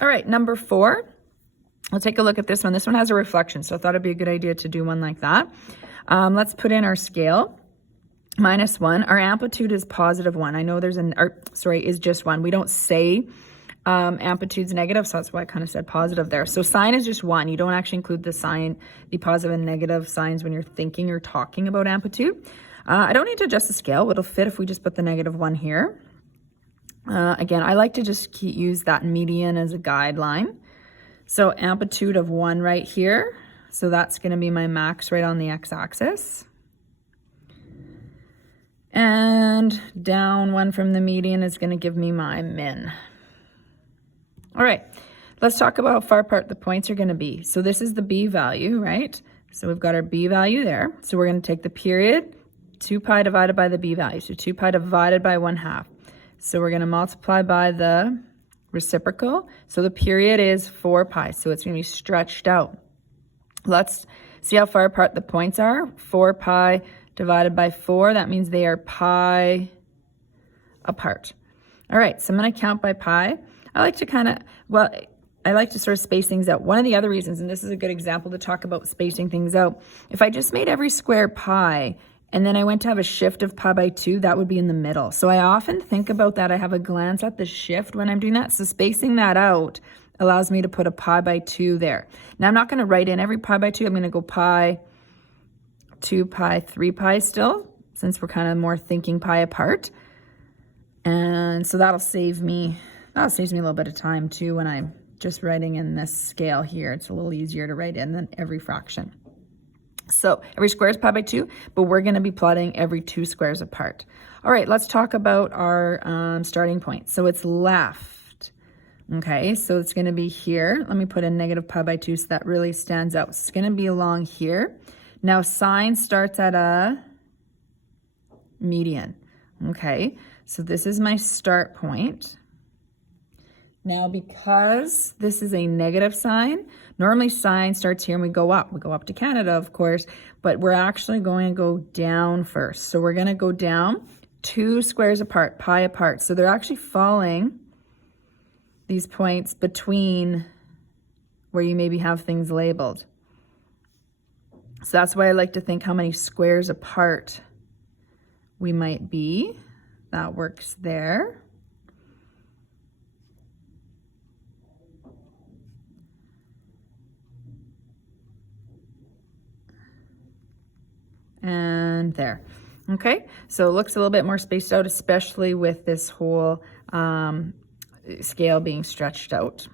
All right, number 4. We'll take a look at this one. This one has a reflection, so I thought it'd be a good idea to do one like that. Let's put in our scale. -1. Our amplitude is +1. I know there's is just 1. We don't say amplitude's negative, so that's why I kind of said positive there. So sine is just 1. You don't actually include the positive and negative signs when you're thinking or talking about amplitude. I don't need to adjust the scale. It'll fit if we just put the -1 here. Again, I like to just use that median as a guideline. So amplitude of 1 right here. So that's going to be my max right on the x-axis. And down 1 from the median is going to give me my min. All right, let's talk about how far apart the points are going to be. So this is the b value, right? So we've got our b value there. So we're going to take the period, 2 pi divided by the b value. So 2 pi divided by 1/2. So we're going to multiply by the reciprocal. So the period is 4 pi. So it's going to be stretched out. Let's see how far apart the points are. 4 pi divided by 4. That means they are pi apart. All right, so I'm going to count by pi. I like to sort of space things out. One of the other reasons, and this is a good example to talk about spacing things out, if I just made every square pi and then I went to have a shift of pi by 2, that would be in the middle. So I often think about that. I have a glance at the shift when I'm doing that. So spacing that out allows me to put a pi by 2 there. Now I'm not going to write in every pi by 2. I'm going to go pi, 2 pi, 3 pi still, since we're kind of more thinking pi apart. And so that saves me a little bit of time too when I'm just writing in this scale here. It's a little easier to write in than every fraction. So every square is pi by 2, but we're going to be plotting every 2 squares apart. All right, let's talk about our starting point. So it's left. Okay, so it's going to be here. Let me put in negative pi by 2 so that really stands out. It's going to be along here. Now sine starts at a median. Okay, so this is my start point. Now, because this is a negative sign, normally sine starts here and we go up. We go up to Canada, of course, but we're actually going to go down first. So we're going to go down 2 squares apart, pi apart. So they're actually falling, these points, between where you maybe have things labeled. So that's why I like to think how many squares apart we might be. That works there. And there. Okay, so it looks a little bit more spaced out, especially with this whole scale being stretched out.